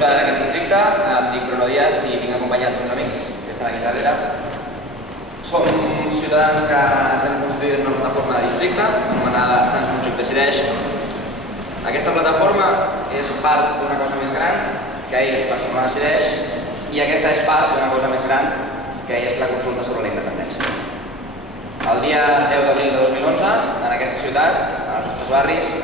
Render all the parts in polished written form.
ciutadà d'aquest districte, em dic Bruno Díaz i vinc acompanyat d'uns amics que estan aquí darrere. Som ciutadans que ens hem constituït en una plataforma de districte anomenada Sants Montjuïc Decideix. Aquesta plataforma és part d'una cosa més gran, que és Barcelona Decideix, i aquesta és part d'una cosa més gran, que és la consulta sobre la independència. El dia 10 d'abril de 2011, en aquesta ciutat, als nostres barris,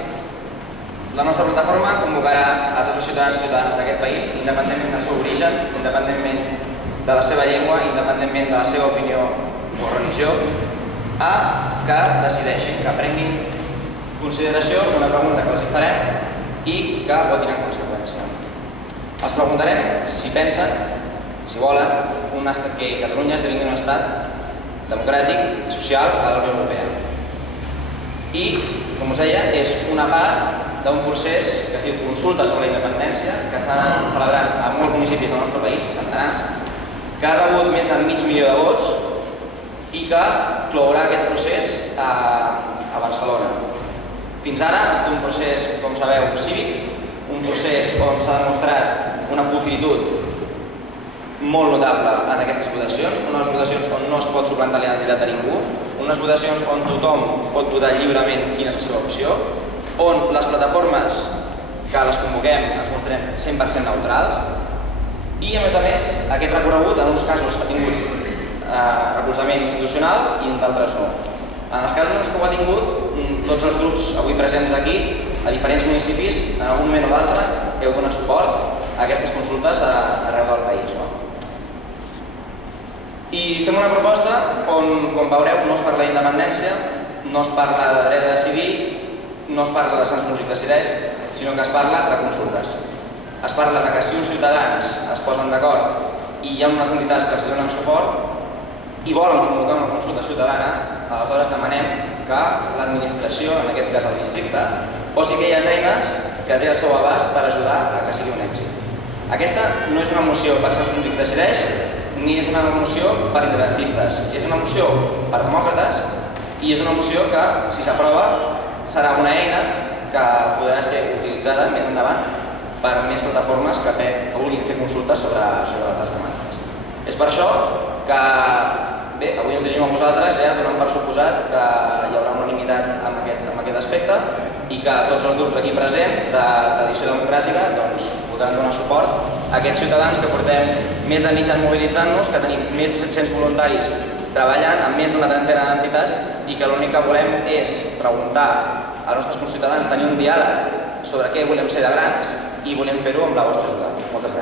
la nostra plataforma convocarà a tots els ciutadans i ciutadanes d'aquest país, independentment del seu origen, independentment de la seva llengua, independentment de la seva opinió o religió, a que decideixin, que prenguin consideració una pregunta que els hi farem i que votin en conseqüència. Els preguntarem si pensen, si volen, que Catalunya esdevingui un estat democràtic i social a la Unió Europea. I, com us deia, és una part d'un procés que es diu Consulta sobre la Independència, que estan celebrant a molts municipis del nostre país, centenars, que ha rebut més de mig milió de vots i que clourà aquest procés a Barcelona. Fins ara ha estat un procés, com sabeu, cívic, un procés on s'ha demostrat una pulcritud molt notable en aquestes votacions, unes votacions on no es pot suplantar la identitat de ningú, unes votacions on tothom pot votar lliurement quina és la seva opció, on les plataformes que les convoquem ens mostrem 100% neutrals i, a més, aquest recorregut en uns casos ha tingut recolzament institucional i en d'altres no. En els casos en què ho ha tingut, tots els grups avui presents aquí, a diferents municipis, en algun moment o d'altre, heu donat suport a aquestes consultes arreu del país. I fem una proposta on, com veureu, no es parla d'independència, no es parla de dret a decidir, no es parla de Sants Montjuïc Decideix, sinó que es parla de consultes. Es parla de que si uns ciutadans es posen d'acord i hi ha unes entitats que els donen suport i volen convocar una consulta ciutadana, aleshores demanem que l'administració, en aquest cas el districte, posi aquelles eines que té al seu abast per ajudar a que sigui un èxit. Aquesta no és una moció per Sants Montjuïc Decideix, ni és una moció per independentistes. És una moció per demòcrates i és una moció que, si s'aprova, serà una eina que podrà ser utilitzada més endavant per més plataformes que vulguin fer consultes sobre altres temàtiques. És per això que, bé, avui ens dirigim a vosaltres donant per suposat que hi haurà unanimitat en aquest aspecte i que tots els grups aquí presents de tradició democràtica podran donar suport a aquests ciutadans que portem més de mig any mobilitzant-nos, que tenim més de 700 voluntaris treballant amb més d'una trentena d'entitats i que l'únic que volem és preguntar als nostres conciutadans, tenir un diàleg sobre què volem ser de grans i volem fer-ho amb la vostra ajuda. Moltes gràcies.